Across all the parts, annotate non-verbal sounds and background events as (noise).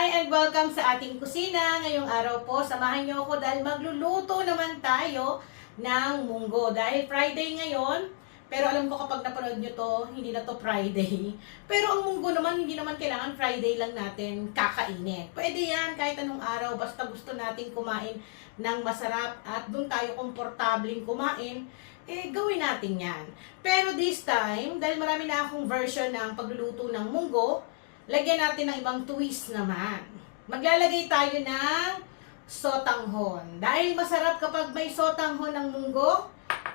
and welcome sa ating kusina. Ngayong araw po, samahan niyo ako dahil magluluto naman tayo ng munggo. Dahil Friday ngayon, pero alam ko kapag napanood nyo to, hindi na to Friday. (laughs) Pero ang munggo naman, hindi naman kailangan Friday lang natin kakainin. Pwede yan kahit anong araw, basta gusto natin kumain ng masarap at doon tayo komportabling kumain, eh gawin natin yan. Pero this time, dahil marami na akong version ng pagluluto ng munggo, lagyan natin ng ibang twist naman. Maglalagay tayo ng sotanghon. Dahil masarap kapag may sotanghon ng munggo,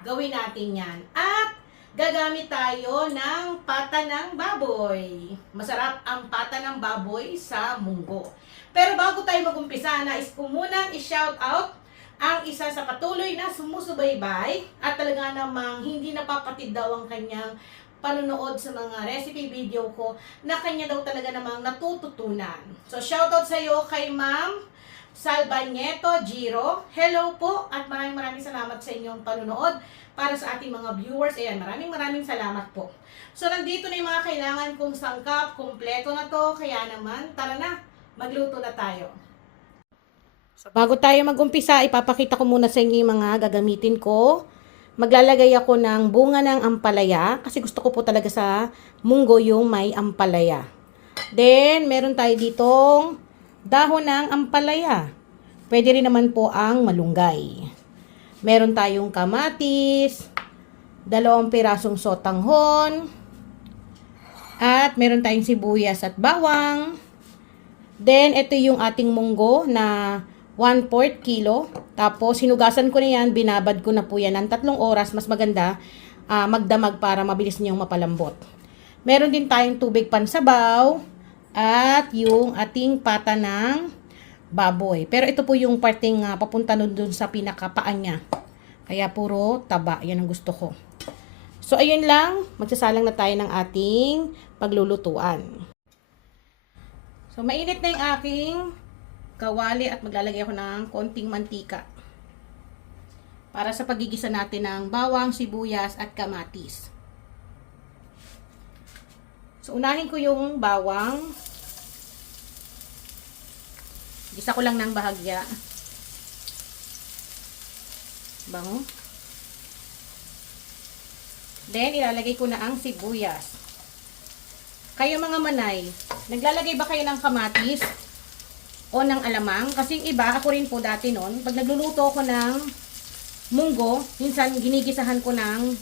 gawin natin yan. At gagamit tayo ng pata ng baboy. Masarap ang pata ng baboy sa munggo. Pero bago tayo magumpisa, nais ko munang i-shout out ang isa sa patuloy na sumusubaybay at talaga namang hindi napapatid daw ang kanyang panonood sa mga recipe video ko na kanya daw talaga namang natututunan. So, shoutout sa iyo kay Ma'am Salbanieto Giro. Hello po at maraming maraming salamat sa inyong panonood para sa ating mga viewers. Ayan, maraming maraming salamat po. So, nandito na yung mga kailangan kong sangkap. Kompleto na to. Kaya naman, tara na, magluto na tayo. So, bago tayo mag-umpisa, ipapakita ko muna sa inyo yung mga gagamitin ko. Maglalagay ako ng bunga ng ampalaya kasi gusto ko po talaga sa munggo yung may ampalaya. Then, meron tayo ditong dahon ng ampalaya. Pwede rin naman po ang malunggay. Meron tayong kamatis, dalawang pirasong sotanghon, at meron tayong sibuyas at bawang. Then, ito yung ating munggo na 1/4 kilo. Tapos, hinugasan ko na yan, binabad ko na po yan ng tatlong oras. Mas maganda ah, magdamag para mabilis niyong mapalambot. Meron din tayong tubig pansabaw at yung ating pata ng baboy. Pero ito po yung parting uh, papunta nun dun sa pinakapaan niya. Kaya puro taba. Yan ang gusto ko. So, ayun lang. Magsasalang na tayo ng ating paglulutuan. So, mainit na yung aking kawali at maglalagay ako ng konting mantika. Para sa pagigisa natin ng bawang, sibuyas at kamatis. So, unahin ko yung bawang. Gisa ko lang ng bahagya. Bango. Then, ilalagay ko na ang sibuyas. Kayo mga manay, naglalagay ba kayo ng kamatis o ng alamang? Kasi iba, ako rin po dati noon, pag nagluluto ako ng munggo, minsan ginigisahan ko ng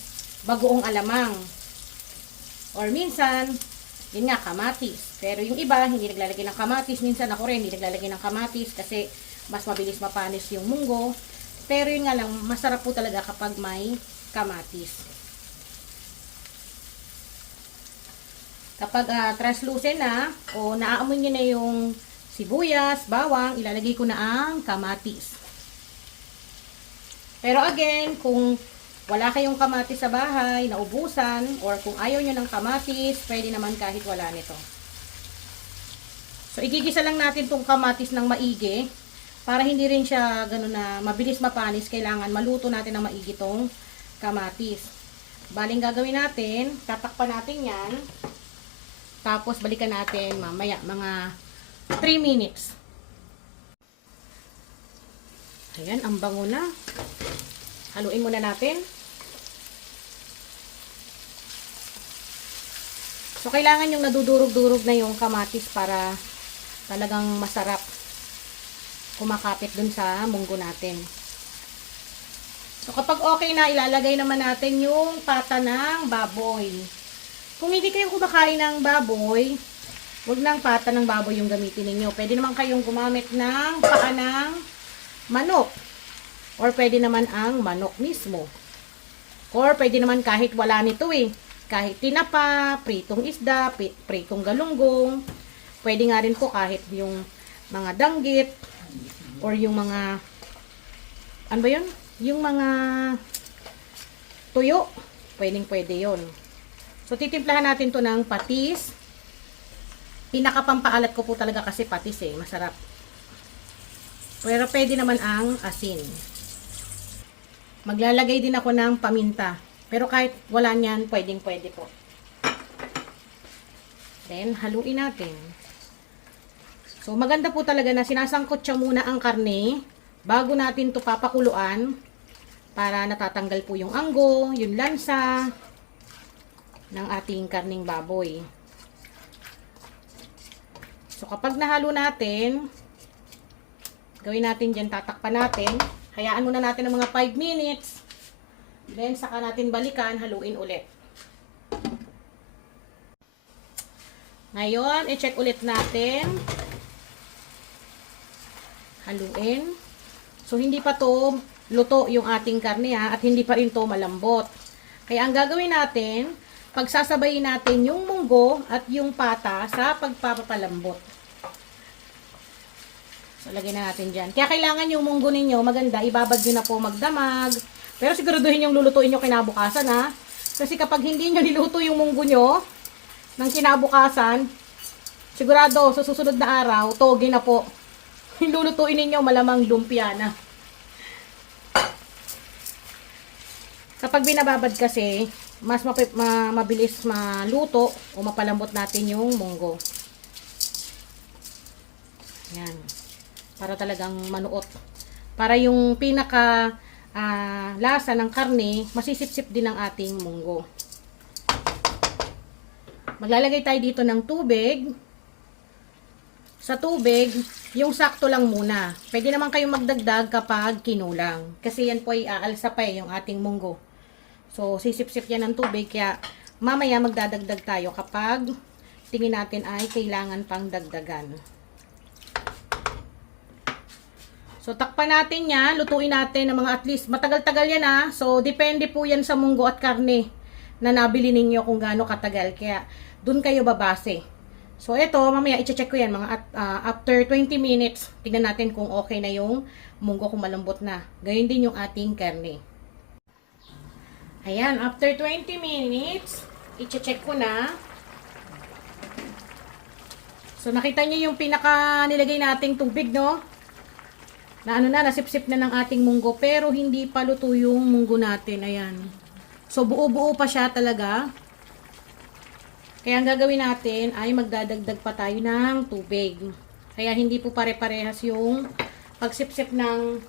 bagoong alamang. Or minsan, yun nga, kamatis. Pero yung iba, hindi naglalagay ng kamatis. Minsan ako rin, hindi naglalagay ng kamatis kasi mas mabilis mapanis yung munggo. Pero yun nga lang, masarap po talaga kapag may kamatis. Kapag uh, translucent na, o naaamoy nyo na yung sibuyas, bawang, ilalagay ko na ang kamatis. Pero again, kung wala kayong kamatis sa bahay, naubusan, or kung ayaw nyo ng kamatis, pwede naman kahit wala nito. So, igigisa lang natin tong kamatis ng maigi, para hindi rin siya ganun na mabilis mapanis, kailangan maluto natin ng maigi tong kamatis. Baling gagawin natin, tatakpan natin yan, tapos balikan natin mamaya, mga 3 minutes. Ayan, ang bango na. Haluin muna natin. So, kailangan yung nadudurog-durog na yung kamatis para talagang masarap kumakapit dun sa munggo natin. So, kapag okay na, ilalagay naman natin yung pata ng baboy. Kung hindi kayo kumakain ng baboy, wag nang pata ng baboy yung gamitin ninyo. Pwede naman kayong gumamit ng paa ng manok. Or pwede naman ang manok mismo. Or pwede naman kahit wala nito eh. Kahit tinapa, pritong isda, pritong galunggong. Pwede nga rin po kahit yung mga danggit. Or yung mga, ano ba yun? Yung mga tuyo. Pwedeng pwede yon. So, titimplahan natin to ng patis. Pinakapampaalat ko po talaga kasi patis eh. Masarap. Pero pwede naman ang asin. Maglalagay din ako ng paminta. Pero kahit wala niyan, pwedeng pwede po. Then, haluin natin. So, maganda po talaga na sinasangkot siya muna ang karne bago natin to papakuluan para natatanggal po yung anggo, yung lansa ng ating karning baboy. So, kapag nahalo natin, gawin natin dyan, tatakpan natin. Hayaan muna natin ng mga 5 minutes. Then, saka natin balikan, haluin ulit. Ngayon, i-check ulit natin. Haluin. So, hindi pa to luto yung ating karne ha, at hindi pa rin to malambot. Kaya ang gagawin natin, pagsasabayin natin yung munggo at yung pata sa pagpapalambot. So, lagyan na natin dyan. Kaya kailangan yung munggo ninyo, maganda, ibabad nyo na po magdamag. Pero siguraduhin yung lulutuin nyo kinabukasan ha. Kasi kapag hindi nyo niluto yung munggo nyo, ng kinabukasan, sigurado sa susunod na araw, toge na po. (laughs) Lulutuin ninyo malamang lumpia na. Kapag binababad kasi, mas mapi- ma- mabilis maluto o mapalambot natin yung munggo. Yan. Para talagang manuot. Para yung pinaka ah, lasa ng karne, masisip-sip din ang ating munggo. Maglalagay tayo dito ng tubig. Sa tubig, yung sakto lang muna. Pwede naman kayong magdagdag kapag kinulang. Kasi yan po ay aalsa pa eh, yung ating munggo. So, sisip-sip yan ng tubig. Kaya, mamaya magdadagdag tayo kapag tingin natin ay kailangan pang dagdagan. So, takpan natin yan. Lutuin natin ng mga at least, matagal-tagal yan ha. So, depende po yan sa munggo at karne na nabili ninyo kung gaano katagal. Kaya, dun kayo babase. So, ito, mamaya i-check ko yan. Mga at, ah, after 20 minutes, tignan natin kung okay na yung munggo kung malambot na. Gayun din yung ating karne. Ayan, after 20 minutes, i-check ko na. So, nakita niyo yung pinaka nilagay nating tubig, no? Na ano na, nasipsip na ng ating munggo. Pero, hindi pa luto yung munggo natin. Ayan. So, buo-buo pa siya talaga. Kaya, ang gagawin natin ay magdadagdag pa tayo ng tubig. Kaya, hindi po pare-parehas yung pagsipsip ng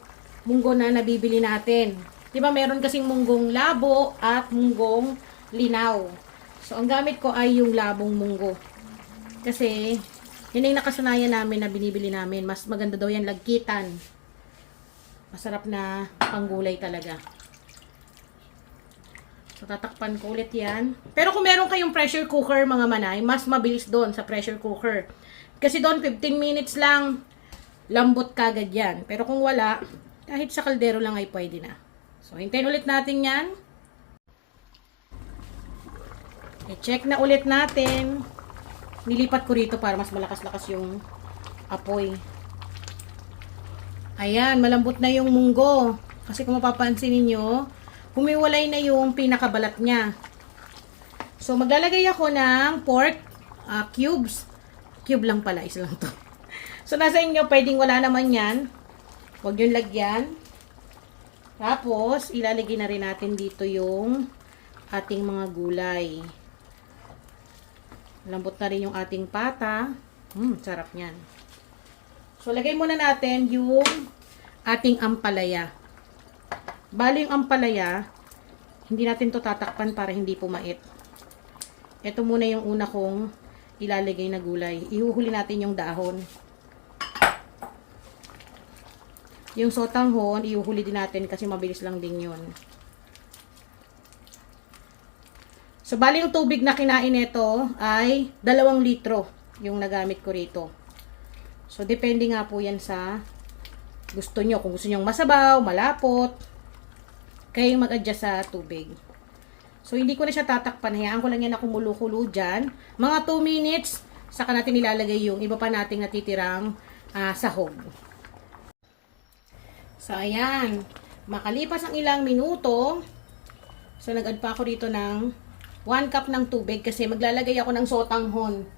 munggo na nabibili natin. Di ba meron kasing munggong labo at munggong linaw. So, ang gamit ko ay yung labong munggo. Kasi, yun yung nakasanayan namin na binibili namin. Mas maganda daw yan lagkitan. Masarap na panggulay talaga. So, tatakpan ko ulit yan. Pero kung meron kayong pressure cooker, mga manay, mas mabilis doon sa pressure cooker. Kasi doon, 15 minutes lang, lambot kagad yan. Pero kung wala, kahit sa kaldero lang ay pwede na. So, hintayin ulit natin yan. I-check na ulit natin. Nilipat ko rito para mas malakas-lakas yung apoy. Ayan, malambot na yung munggo. Kasi kung mapapansin ninyo, humiwalay na yung pinakabalat niya. So, maglalagay ako ng pork ah, cubes. Cube lang pala, isa lang to. (laughs) So, nasa inyo, pwedeng wala naman yan. Huwag yung lagyan. Tapos, ilalagay na rin natin dito yung ating mga gulay. Lambot na rin yung ating pata. Hmm, sarap niyan. So, lagay muna natin yung ating ampalaya. Bali yung ampalaya, hindi natin to tatakpan para hindi pumait. Ito muna yung una kong ilalagay na gulay. Ihuhuli natin yung dahon. Yung sotanghon, ihuhuli din natin kasi mabilis lang din yun. So, bali yung tubig na kinain nito ay 2 litro yung nagamit ko rito. So, depende nga po yan sa gusto nyo. Kung gusto nyo masabaw, malapot, kayo mag-adjust sa tubig. So, hindi ko na siya tatakpan. Hayaan ko lang yan na kumulo-kulo dyan. Mga 2 minutes, saka natin ilalagay yung iba pa nating natitirang ah, sahog. So, ayan. Makalipas ang ilang minuto, so nag-add pa ako dito ng 1 cup ng tubig kasi maglalagay ako ng sotanghon.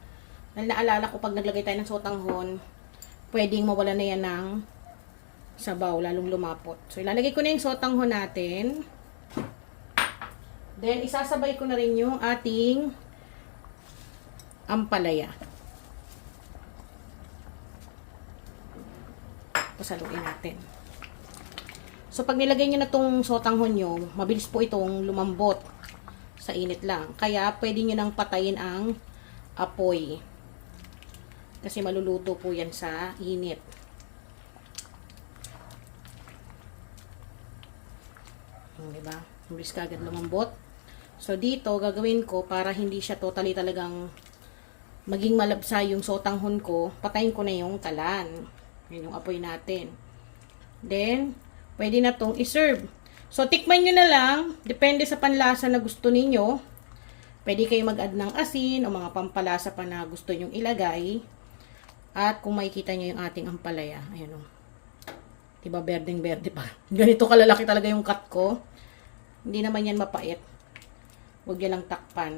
Dahil naalala ko pag naglagay tayo ng sotanghon, pwedeng mawala na yan ng sabaw, lalong lumapot. So, ilalagay ko na yung sotanghon natin. Then, isasabay ko na rin yung ating ampalaya. Tapos haluin natin. So, pag nilagay nyo na itong sotanghon nyo, mabilis po itong lumambot sa init lang. Kaya, pwede nyo nang patayin ang apoy. Kasi maluluto po yan sa init. Hmm, diba? Mabilis ka agad lumambot. So, dito, gagawin ko para hindi siya totally talagang maging malabsa yung sotanghon ko, patayin ko na yung kalan. Yun yung apoy natin. Then, pwede na tong iserve. So, tikman nyo na lang. Depende sa panlasa na gusto ninyo. Pwede kayo mag-add ng asin o mga pampalasa pa na gusto nyong ilagay. At kung makikita nyo yung ating ampalaya. Ayan o. Diba, berdeng-berde pa. (laughs) Ganito kalalaki talaga yung cut ko. Hindi naman yan mapait. Huwag nyo lang takpan.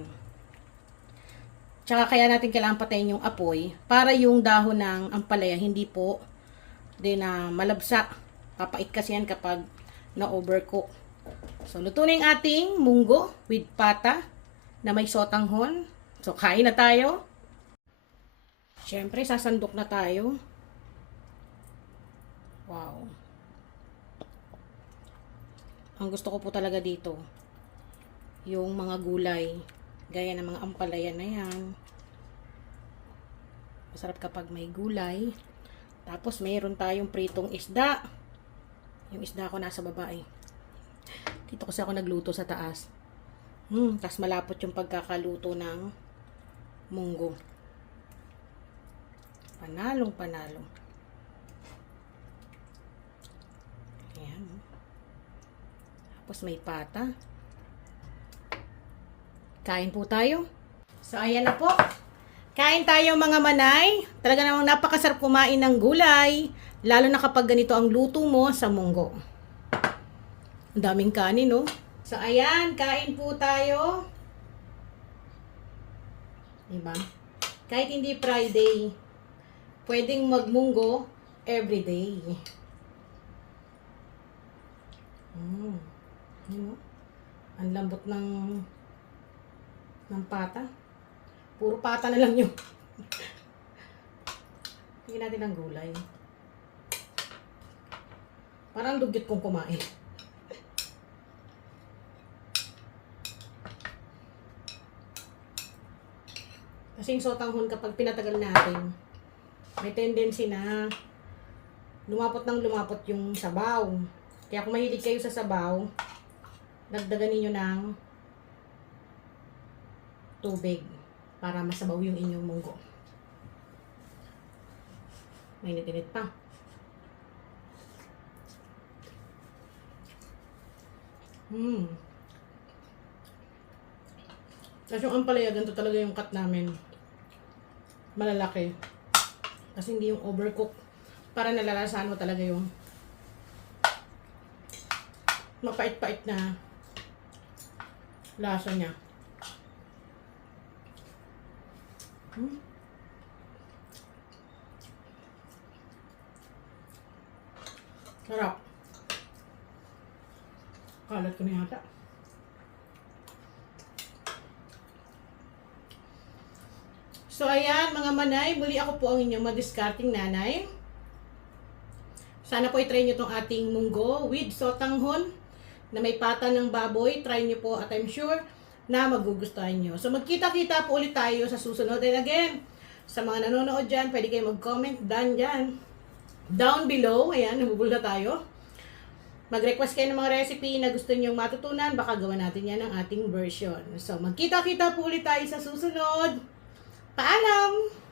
Tsaka kaya natin kailangan patayin yung apoy para yung dahon ng ampalaya hindi po din na malabsa. Papait kasi yan kapag na-overcook. So, luto na ating munggo with pata na may sotanghon. So, kain na tayo. Siyempre, sasandok na tayo. Wow. Ang gusto ko po talaga dito, yung mga gulay. Gaya ng mga ampalaya na yan. Masarap kapag may gulay. Tapos mayroon tayong pritong isda. Yung isda ko nasa baba eh. Dito kasi ako nagluto sa taas. Hmm, tapos malapot yung pagkakaluto ng munggo. Panalong panalo. Ayan. Tapos may pata. Kain po tayo. So, ayan na po. Kain tayo mga manay. Talaga namang napakasarap kumain ng gulay. Lalo na kapag ganito ang luto mo sa munggo. Ang daming kanin, no? So, ayan. Kain po tayo. Diba? Kahit hindi Friday, pwedeng magmunggo everyday. Mm. Ano? Ang lambot ng ng pata. Puro pata na lang yun. Hindi natin ng gulay. Parang dugyot kong kumain. Kasi yung sotanghon kapag pinatagal natin, may tendency na lumapot ng lumapot yung sabaw. Kaya kung mahilig kayo sa sabaw, dagdagan ninyo ng tubig para masabaw yung inyong munggo. Mainit-init pa. Hmm. Tapos yung ampalaya, ganito talaga yung cut namin. Malalaki. Kasi hindi yung overcook. Para nalalasahan mo talaga yung mapait-pait na lasa niya. Hmm? Sarap. Kalat ko na yata. So, ayan, mga manay, muli ako po ang inyong madiscarding nanay. Sana po i-try nyo itong ating munggo with sotanghon na may pata ng baboy. Try nyo po at I'm sure na magugustuhan nyo. So, magkita-kita po ulit tayo sa susunod. And again, sa mga nanonood dyan, pwede kayo mag-comment down dyan. Down below. Ayan, nabubul na tayo. Mag-request kayo ng mga recipe na gusto nyong matutunan. Baka gawa natin yan ng ating version. So, magkita-kita po ulit tayo sa susunod. Paalam!